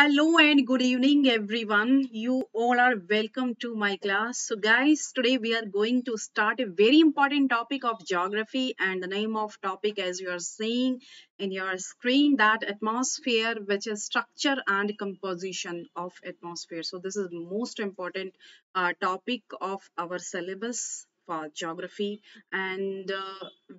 Hello and good evening, everyone. You all are welcome to my class. So, guys, today we are going to start a very important topic of geography, and the name of topic, as you are seeing in your screen, that atmosphere, which is structure and composition of atmosphere. So, this is most important topic of our syllabus for geography and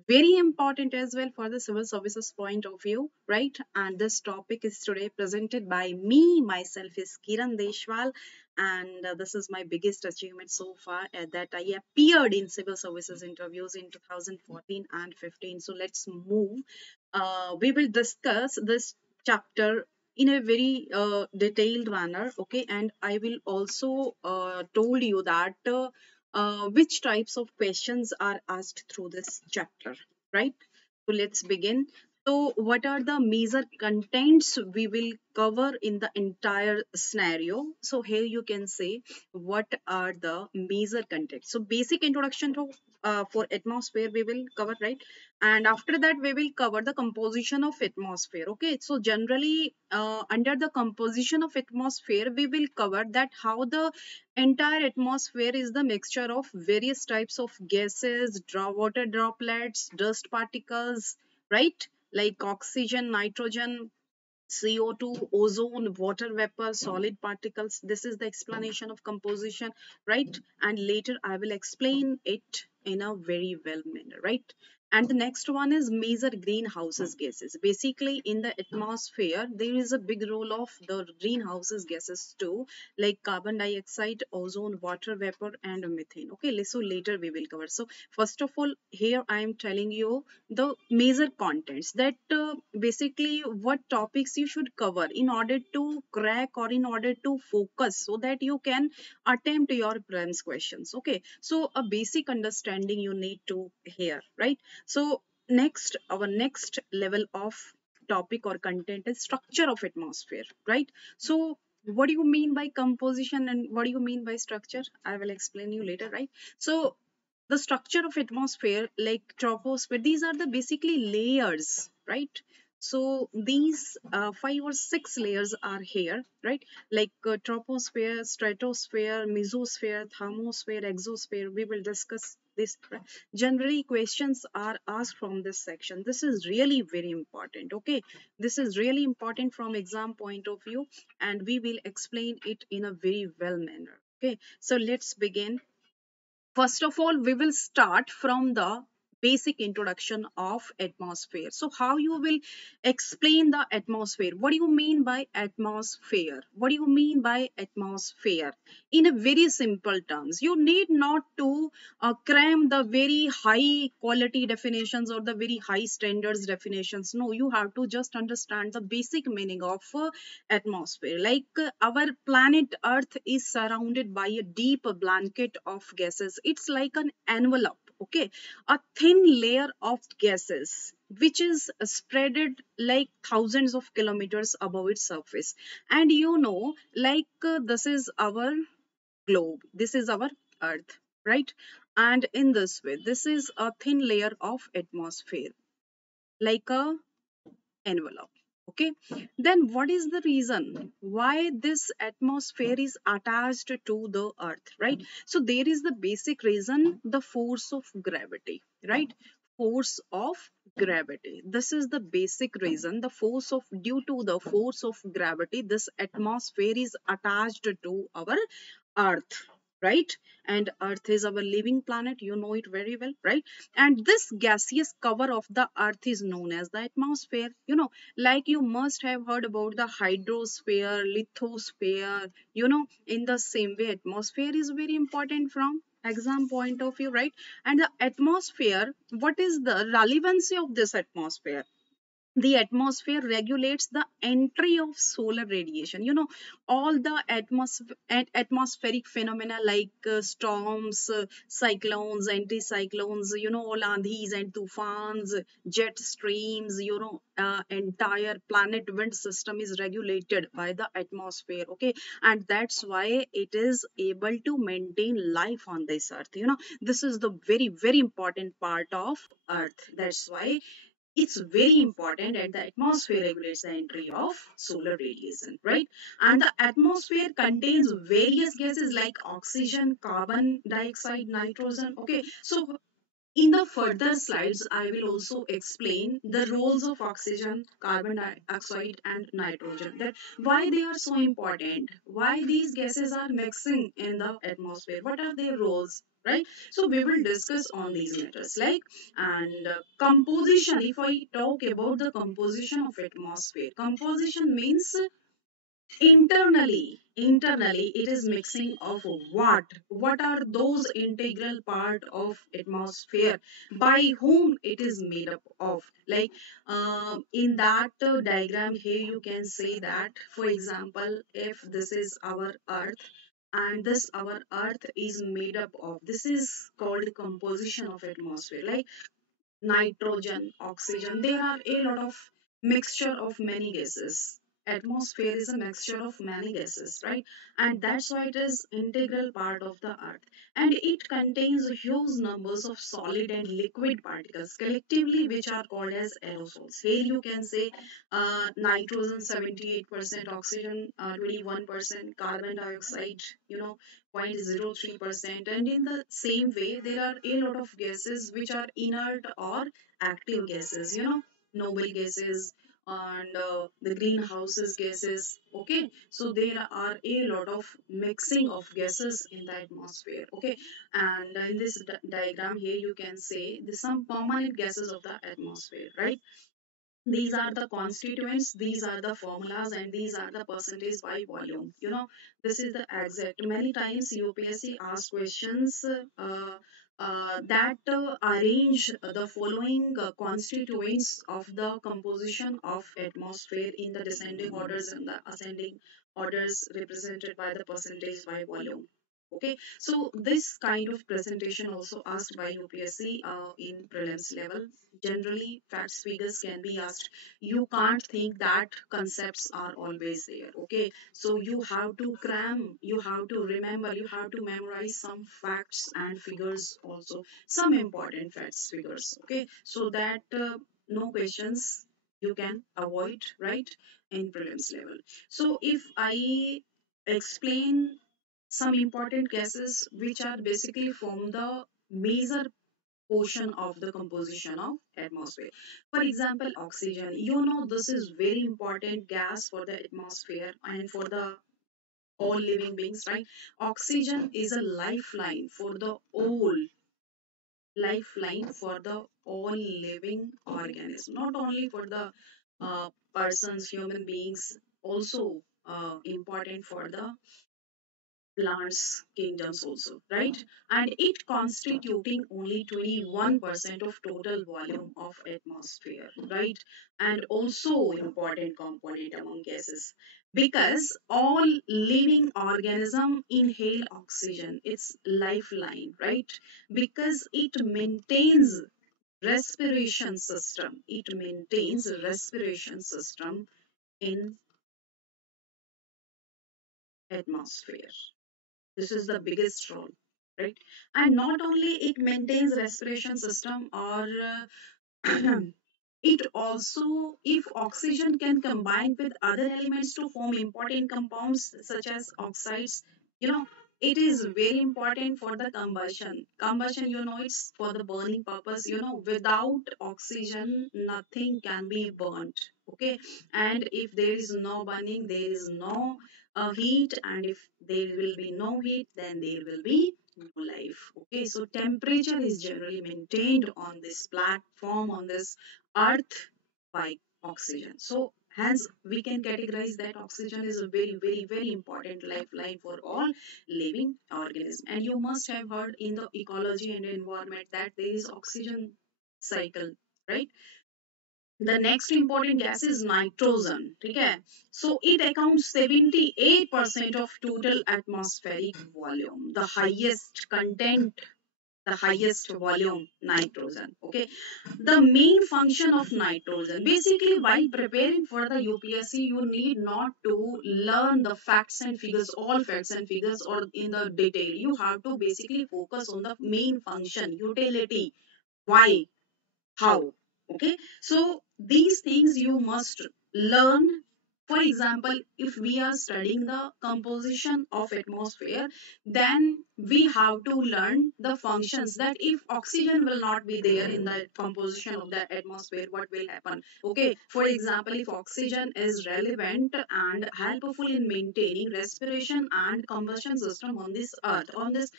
very important as well for the civil services point of view, right? And this topic is today presented by me. Myself is Kiran Deshwal, and this is my biggest achievement so far that I appeared in civil services interviews in 2014 and 15. So let's move. We will discuss this chapter in a very detailed manner, okay? And I will also told you that which types of questions are asked through this chapter, right? So let's begin. So, what are the major contents we will cover in the entire scenario? So, here you can say what are the major contents. So, basic introduction to for atmosphere we will cover, right? And after that we will cover the composition of atmosphere. Okay, so generally under the composition of atmosphere we will cover that how the entire atmosphere is the mixture of various types of gases, water droplets, dust particles, right? Like oxygen, nitrogen, CO2, ozone, water vapor, solid particles. This is the explanation of composition, right? And later I will explain it in a very well manner, right? And the next one is major greenhouses gases. Basically, in the atmosphere, there is a big role of the greenhouses gases too, like carbon dioxide, ozone, water vapor, and methane. Okay, so later we will cover. So first of all, here I am telling you the major contents that basically what topics you should cover in order to crack or in order to focus so that you can attempt your prelims questions. Okay, so a basic understanding you need to hear, right? So next, our next level of topic or content is structure of atmosphere, right? So what do you mean by composition and what do you mean by structure? I will explain you later, right? So the structure of atmosphere like troposphere, these are the basically layers, right? So these five or six layers are here, right? Like troposphere, stratosphere, mesosphere, thermosphere, exosphere. We will discuss this, right? Generally questions are asked from this section. This is really very important, okay? This is really important from exam point of view, and we will explain it in a very well manner. Okay, so let's begin. First of all, we will start from the basic introduction of atmosphere. So how you will explain the atmosphere? What do you mean by atmosphere? What do you mean by atmosphere? In a very simple terms, you need not to cram the very high quality definitions or the very high standards definitions. No, you have to just understand the basic meaning of atmosphere. Like our planet Earth is surrounded by a deep blanket of gases. It's like an envelope, okay? A thin layer of gases which is spreaded like thousands of kilometers above its surface. And like this is our globe, this is our Earth, right? And in this way, this is a thin layer of atmosphere, like a envelope. Okay, then what is the reason why this atmosphere is attached to the Earth, right? So there is the basic reason, the force of gravity, right? Force of gravity, this is the basic reason. The force of Due to the force of gravity, this atmosphere is attached to our Earth, right? And Earth is our living planet, you know it very well, right? And this gaseous cover of the Earth is known as the atmosphere. Like you must have heard about the hydrosphere, lithosphere. In the same way, atmosphere is very important from exam point of view, right? And the atmosphere, what is the relevancy of this atmosphere? The atmosphere regulates the entry of solar radiation. All the atmospheric phenomena like storms, cyclones, anticyclones, all andhis and tufans, jet streams, entire planet wind system is regulated by the atmosphere, okay? And that's why it is able to maintain life on this Earth. This is the very very important part of Earth. That's why it's very important that the atmosphere regulates the entry of solar radiation, right? And the atmosphere contains various gases like oxygen, carbon dioxide, nitrogen. Okay, so in the further slides, I will also explain the roles of oxygen, carbon dioxide, and nitrogen. That why they are so important, why these gases are mixing in the atmosphere, what are their roles, right? So we will discuss on these matters. Like and composition. If I talk about the composition of atmosphere, composition means internally it is mixing of what are those integral part of atmosphere, by whom it is made up of. Like in that diagram here you can say that, for example, if this is our earth and this our earth is made up of, this is called composition of atmosphere. Like nitrogen, oxygen, there are a lot of mixture of many gases. Atmosphere is a mixture of many gases, right? And that's why it is integral part of the earth. And it contains huge numbers of solid and liquid particles collectively, which are called as aerosols. Here you can say nitrogen 78%, oxygen 21%, carbon dioxide, 0.03%. And in the same way, there are a lot of gases which are inert or active gases, noble gases and the greenhouses gases. Okay, so there are a lot of mixing of gases in the atmosphere. Okay, and in this diagram here you can say the some permanent gases of the atmosphere, right? These are the constituents, these are the formulas, and these are the percentage by volume. This is the exact. Many times UPSC asks questions that arrange the following constituents of the composition of atmosphere in the descending orders and the ascending orders represented by the percentage by volume. Okay, so this kind of presentation also asked by UPSC in prelims level. Generally, facts figures can be asked. You can't think that concepts are always there. Okay, so you have to cram, you have to remember, you have to memorize some facts and figures also, some important facts figures. Okay, so that no questions you can avoid, right, in prelims level. So if I explain some important gases which are basically form the major portion of the composition of atmosphere. For example, oxygen. This is very important gas for the atmosphere and for the all living beings, right? Oxygen is a lifeline for the all living organism, not only for the persons, human beings, also important for the plants kingdoms also, right? And it constituting only 21% of total volume of atmosphere, right? And also important component among gases, because all living organism inhale oxygen, it's lifeline, right? Because it maintains respiration system in atmosphere. This is the biggest role, right? And not only it maintains respiration system, or it also, if oxygen can combine with other elements to form important compounds such as oxides, you know, it is very important for the combustion. Combustion, it's for the burning purpose. Without oxygen, nothing can be burnt. Okay, and if there is no burning, there is no heat, and if there will be no heat, then there will be no life. Okay, so temperature is generally maintained on this platform, on this earth, by oxygen. So hence we can categorize that oxygen is a very, very, very important lifeline for all living organisms. And you must have heard in the ecology and environment that there is oxygen cycle, right? The next important gas is nitrogen. Okay, so it accounts 78% of total atmospheric volume. The highest volume nitrogen. Okay, the main function of nitrogen, basically while preparing for the UPSC, you need not to learn the facts and figures, all facts and figures, or in the detail. You have to basically focus on the main function, utility, why, how. Okay, so these things you must learn. For example, if we are studying the composition of atmosphere, then we have to learn the functions, that if oxygen will not be there in the composition of the atmosphere, what will happen. Okay, for example, if oxygen is relevant and helpful in maintaining respiration and combustion system on this earth, on this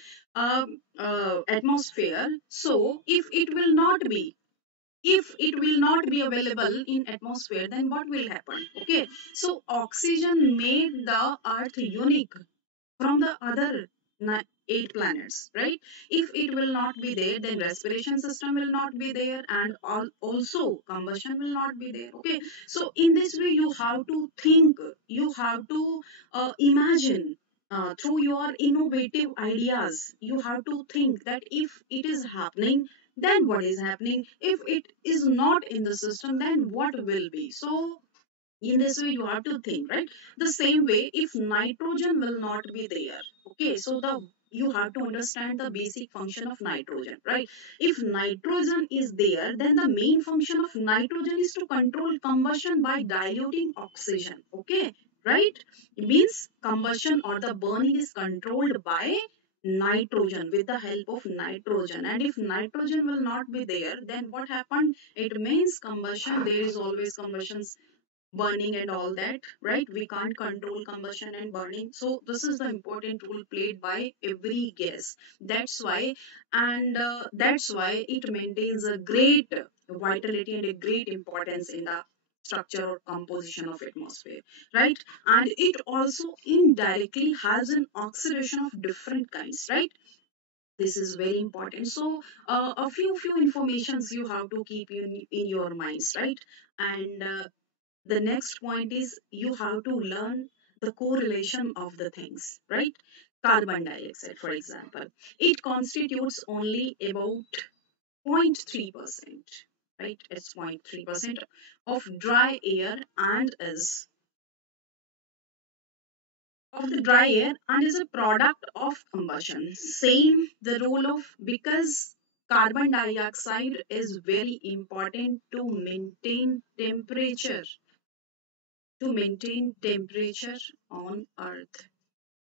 atmosphere, so if it will not be available in atmosphere, then what will happen. Okay, so oxygen made the earth unique from the other 8 planets, right? If it will not be there, then respiration system will not be there, and also combustion will not be there. Okay, so in this way you have to think, you have to imagine, through your innovative ideas you have to think that if it is happening, then what is happening. If it is not in the system, then what will be. So in this way you have to think, right? The same way, if nitrogen will not be there, okay, so the you have to understand the basic function of nitrogen, right? If nitrogen is there, then the main function of nitrogen is to control combustion by diluting oxygen. Okay, right? It means combustion or the burning is controlled by nitrogen, with the help of nitrogen. And if nitrogen will not be there, then what happened? It means combustion, there is always combustion, burning and all that, right? We can't control combustion and burning. So this is the important role played by every gas. That's why, and that's why it maintains a great vitality and a great importance in the structure or composition of atmosphere, right? And it also indirectly has an oxidation of different kinds, right? This is very important. So a few informations you have to keep in your minds, right? And the next point is you have to learn the correlation of the things, right? Carbon dioxide, for example, it constitutes only about 0.3%, right? It's 0.3% of dry air and is of the dry air and is a product of combustion. Same the role of, because carbon dioxide is very important to maintain temperature on earth.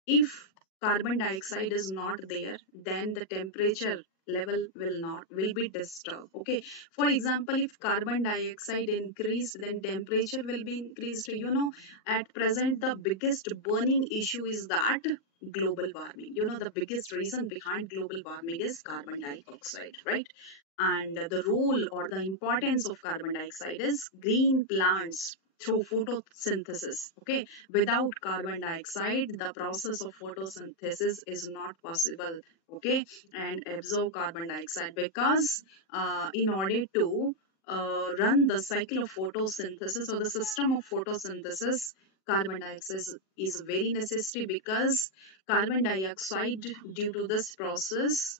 If carbon dioxide is not there, then the temperature level will be disturbed. Okay, for example, if carbon dioxide increased, then temperature will be increased. At present the biggest burning issue is that global warming. The biggest reason behind global warming is carbon dioxide, right? And the role or the importance of carbon dioxide is green plants through photosynthesis. Okay, without carbon dioxide, the process of photosynthesis is not possible. Okay, and absorb carbon dioxide, because in order to run the cycle of photosynthesis or the system of photosynthesis, carbon dioxide is very necessary, because carbon dioxide, due to this process,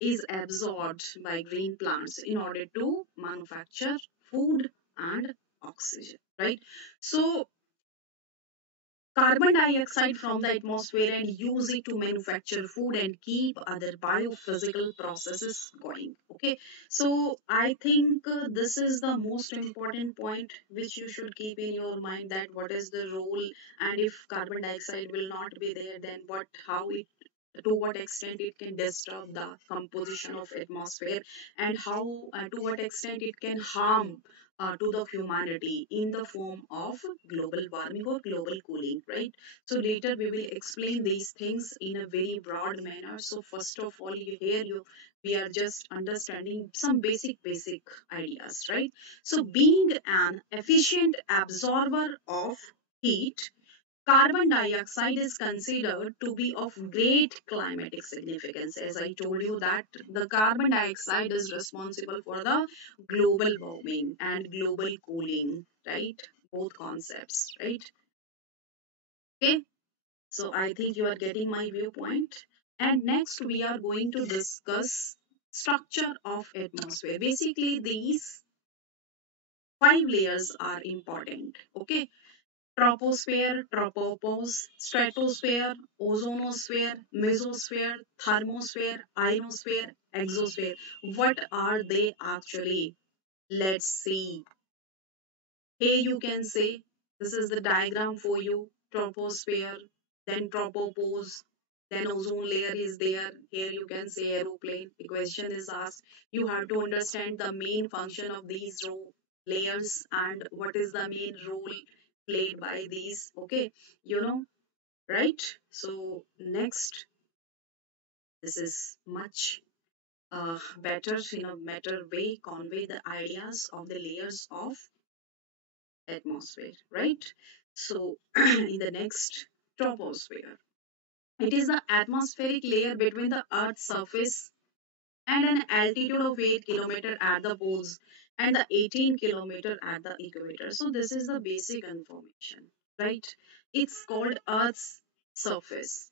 is absorbed by green plants in order to manufacture food and oxygen, right? So carbon dioxide from the atmosphere and use it to manufacture food and keep other biophysical processes going. Okay, so I think this is the most important point which you should keep in your mind, that what is the role, and if carbon dioxide will not be there, then how it, to what extent it can disturb the composition of atmosphere, and how to what extent it can harm to the humanity in the form of global warming or global cooling, right? So later we will explain these things in a very broad manner. So first of all, we are just understanding some basic ideas, right? So being an efficient absorber of heat, carbon dioxide is considered to be of great climatic significance. As I told you that the carbon dioxide is responsible for the global warming and global cooling, right? Both concepts, right? Okay, so I think you are getting my viewpoint. And next we are going to discuss structure of atmosphere. Basically, these 5 layers are important. Okay, troposphere, tropopause, stratosphere, ozonosphere, mesosphere, thermosphere, ionosphere, exosphere. What are they actually? Let's see. Here you can say, this is the diagram for you. Troposphere, then tropopause, then ozone layer is there. Here you can say aeroplane. The question is asked. You have to understand the main function of these layers and what is the main role played by these. Okay, you know, right? So next, this is much better in a better way convey the ideas of the layers of atmosphere, right? So, in the next, troposphere. It is the atmospheric layer between the Earth's surface and an altitude of 8 kilometer at the poles and the 18 kilometer at the equator. So, this is the basic information, right? It's called Earth's surface.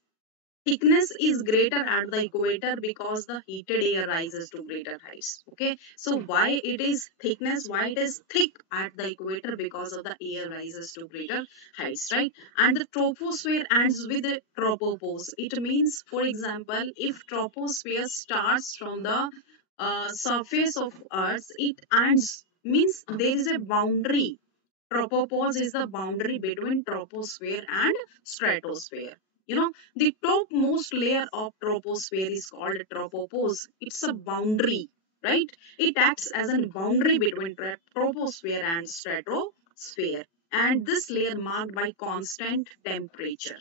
Thickness is greater at the equator because the heated air rises to greater heights. Okay, so why it is thickness, why it is thick at the equator? Because of the air rises to greater heights, right? And the troposphere ends with the tropopause. It means, for example, if troposphere starts from the surface of earth, it ends, means there is a boundary. Tropopause is the boundary between troposphere and stratosphere. You know, the topmost layer of troposphere is called tropopause. It's a boundary, right? It acts as a boundary between troposphere and stratosphere. And this layer marked by constant temperature.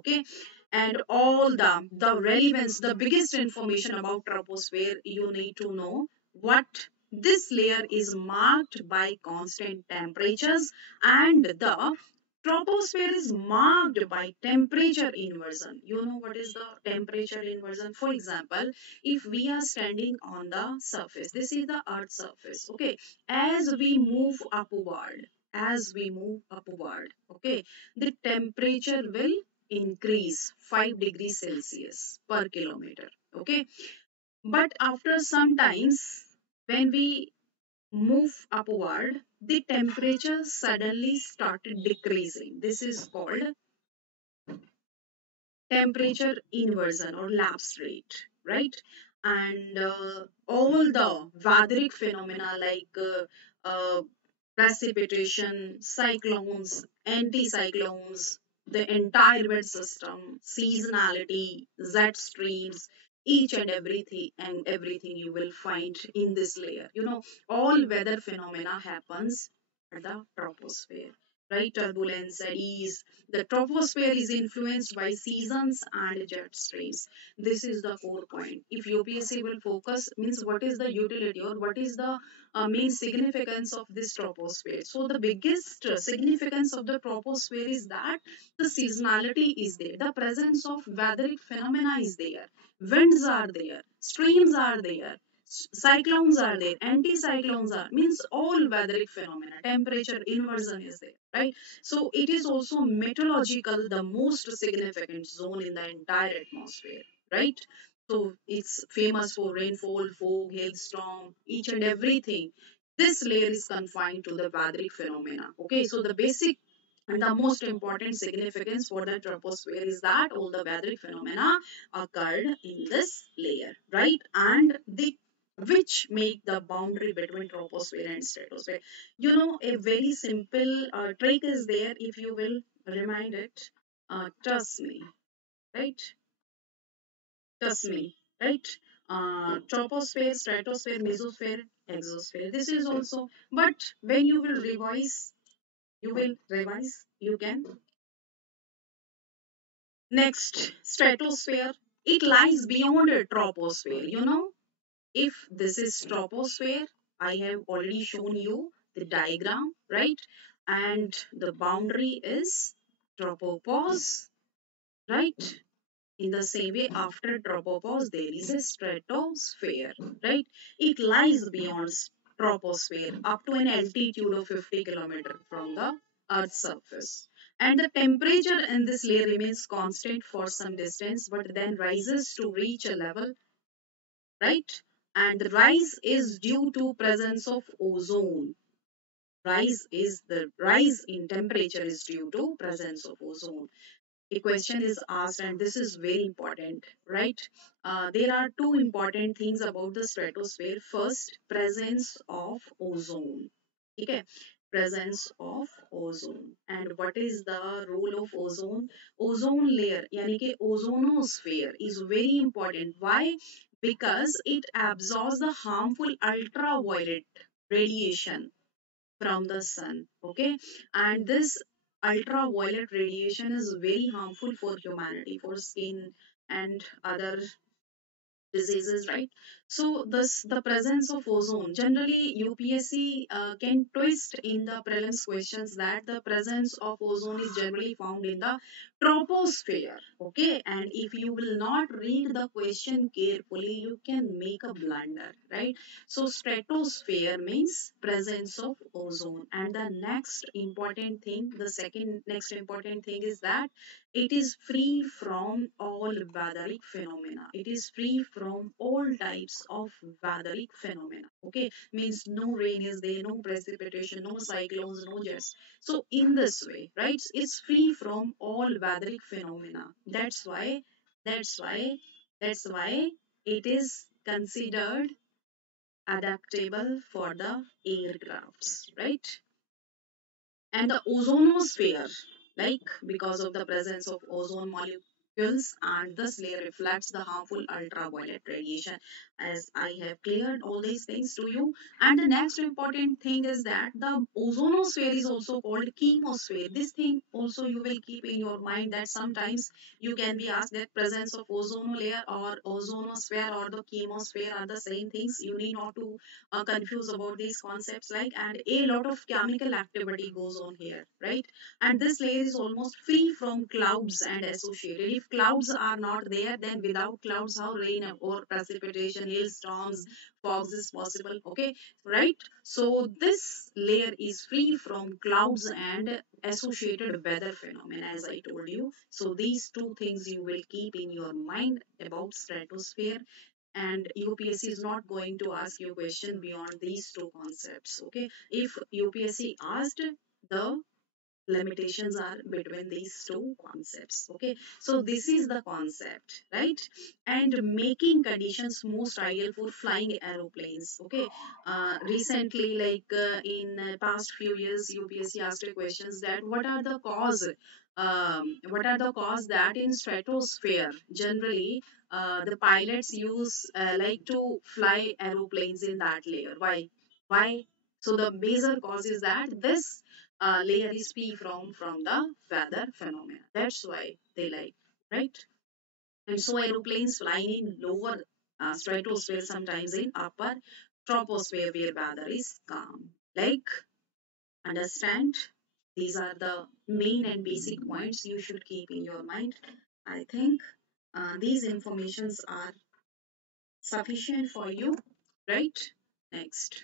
Okay. And all the relevance, the biggest information about troposphere you need to know what this layer is marked by constant temperatures and the troposphere is marked by temperature inversion. You know what is the temperature inversion? For example, if we are standing on the surface, this is the Earth's surface. Okay, as we move upward, okay, the temperature will increase 5 degrees Celsius per kilometer. Okay, but after some times, when we move upward, the temperature suddenly started decreasing. This is called temperature inversion or lapse rate, right? And all the weatheric phenomena like precipitation, cyclones, anticyclones, the entire weather system, seasonality, jet streams, each and everything you will find in this layer. You know, all weather phenomena happens at the troposphere, right? Turbulence, eddies. The troposphere is influenced by seasons and jet streams. This is the core point. If UPSC will focus, means what is the utility or what is the main significance of this troposphere. So the biggest significance of the troposphere is that the seasonality is there, the presence of weatheric phenomena is there, winds are there, streams are there, cyclones are there, anticyclones are, means all weatheric phenomena, temperature inversion is there, right? So it is also meteorological, the most significant zone in the entire atmosphere, right? So it's famous for rainfall, fog, hailstorm, each and everything. This layer is confined to the weatheric phenomena. Okay, so the basic and the most important significance for the troposphere is that all the weatheric phenomena occurred in this layer, right? And the which make the boundary between troposphere and stratosphere. You know, a very simple trick is there if you will remind it. Trust me, right? Trust me, right? Troposphere, stratosphere, mesosphere, exosphere. This is also, but when you will revise, you can. Next, stratosphere. It lies beyond a troposphere. You know, if this is troposphere, I have already shown you the diagram, right? And the boundary is tropopause, right? In the same way, after tropopause, there is a stratosphere, right? It lies beyond troposphere up to an altitude of 50 kilometers from the Earth's surface. And the temperature in this layer remains constant for some distance, but then rises to reach a level, right? And the rise is due to presence of ozone. Rise in temperature is due to presence of ozone. a question is asked, and this is very important, right? There are two important things about the stratosphere. First, presence of ozone. Okay, presence of ozone. And what is the role of ozone? Ozone layer, yani कि ozonosphere is very important. Why? Because it absorbs the harmful ultraviolet radiation from the sun. Okay, and this ultraviolet radiation is very harmful for humanity, for skin and other diseases, right? So this the presence of ozone. Generally, UPSC can twist in the prelims questions that the presence of ozone is generally found in the troposphere. Okay, and if you will not read the question carefully, you can make a blunder, right? So stratosphere means presence of ozone, and the next important thing, the second next important thing is that it is free from all weatheric phenomena. It is free from all types of weatheric phenomena. Okay, means no rain is there, no precipitation, no cyclones, no jets. So in this way, right, it's free from all weatheric phenomena. That's why, that's why it is considered adaptable for the aircrafts, right? And the ozonosphere, like because of the presence of ozone molecules, and this layer reflects the harmful ultraviolet radiation, as I have cleared all these things to you. And the next important thing is that the ozonosphere is also called chemosphere. This thing also you will keep in your mind, that sometimes you can be asked that presence of ozone layer or ozonosphere or the chemosphere are the same things. You need not to confused about these concepts, like, and a lot of chemical activity goes on here, right? And this layer is almost free from clouds and associated. If clouds are not there, then without clouds, how rain or precipitation, hailstorms, fogs is possible? Okay, right? So this layer is free from clouds and associated weather phenomena, as I told you. So these two things you will keep in your mind about stratosphere, and UPSC is not going to ask you question beyond these two concepts. Okay, if UPSC asked, the limitations are between these two concepts. Okay, so this is the concept, right? And making conditions most ideal for flying aeroplanes. Okay, recently, like in past few years, UPSC asked questions that what are the cause that in stratosphere generally the pilots use like to fly aeroplanes in that layer. Why? So the major cause is that this layer is free from the weather phenomena. That's why they like, right? And so aeroplanes fly in lower stratosphere, sometimes in upper troposphere where weather is calm. Like, understand? These are the main and basic points you should keep in your mind. I think these informations are sufficient for you, right? Next,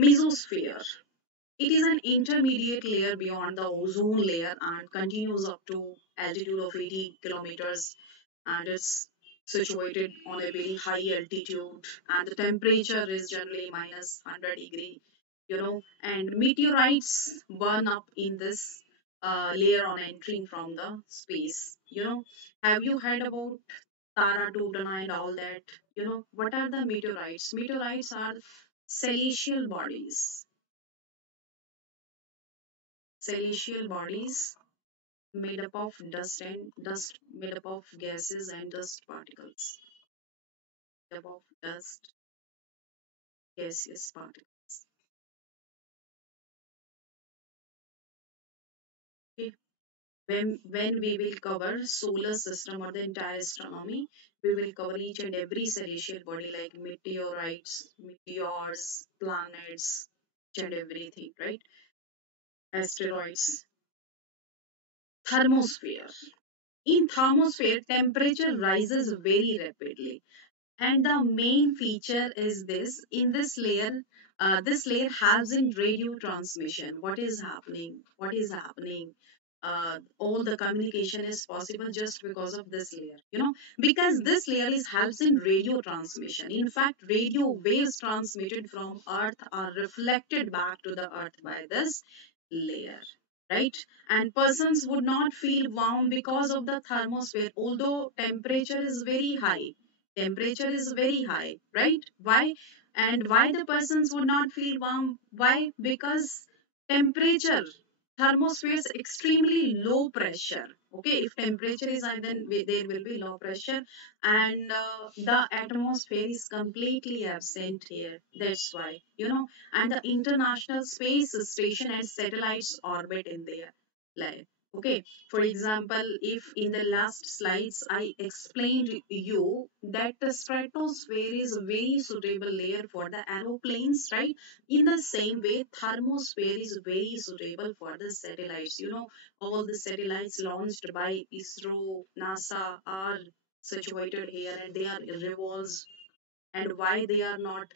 mesosphere. It is an intermediate layer beyond the ozone layer and continues up to altitude of 80 kilometers, and it's situated on a very high altitude, and the temperature is generally minus 100 degree, and meteorites burn up in this layer on entering from the space. Have you heard about Tara Tutana and all that? What are the meteorites? Meteorites are celestial bodies, celestial bodies made up of dust made up of gases and dust particles, made up of dust, gaseous particles. Okay. When we will cover solar system or the entire astronomy, we will cover each and every celestial body like meteorites, meteors, planets, each and everything, right? Asteroids. Thermosphere. In thermosphere, temperature rises very rapidly, and the main feature is this: in this layer helps in radio transmission. What is happening All the communication is possible just because of this layer, because this layer is helps in radio transmission. In fact, radio waves transmitted from earth are reflected back to the earth by this layer. right? And persons would not feel warm because of the thermosphere, although temperature is very high. Temperature is very high, right? Why? And why the persons would not feel warm? Why? Because temperature, thermosphere is extremely low pressure. Okay, if temperature is high, then there will be low pressure, and the atmosphere is completely absent here. That's why, and the International Space Station and satellites orbit in there. Like, okay, for example, if in the last slides I explained you that the stratosphere is a very suitable layer for the aeroplanes, right? In the same way, thermosphere is very suitable for the satellites. All the satellites launched by ISRO, NASA are situated here, and they are revolves, and why they are not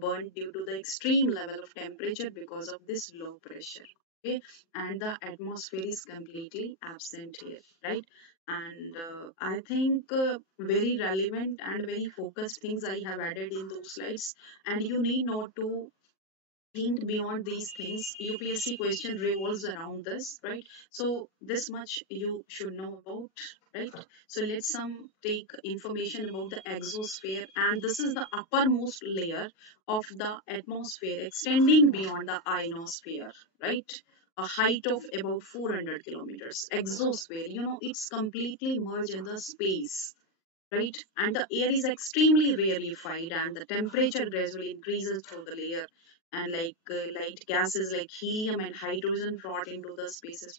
burned due to the extreme level of temperature because of this low pressure. Okay, and the atmosphere is completely absent here, right? And I think very relevant and very focused things I have added in those slides, and you need not to think beyond these things. UPSC question revolves around this, right? So this much you should know about, right? So let's some take information about the exosphere, and this is the uppermost layer of the atmosphere extending beyond the ionosphere, right? A height of about 400 kilometers. Exosphere, it's completely merged in the space, right? And the air is extremely rarefied, and the temperature gradually increases through the layer. And like light gases like helium and hydrogen brought into the spaces,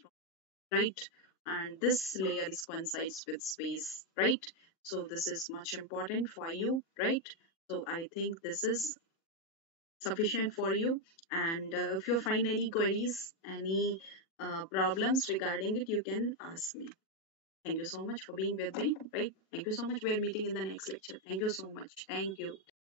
right? And this layer is coincides with space, right? So this is much important for you, right? So I think this is sufficient for you. And if you find any queries, any problems regarding it, you can ask me. Thank you so much for being with me, right? Thank you so much. We're meeting in the next lecture. Thank you so much. Thank you.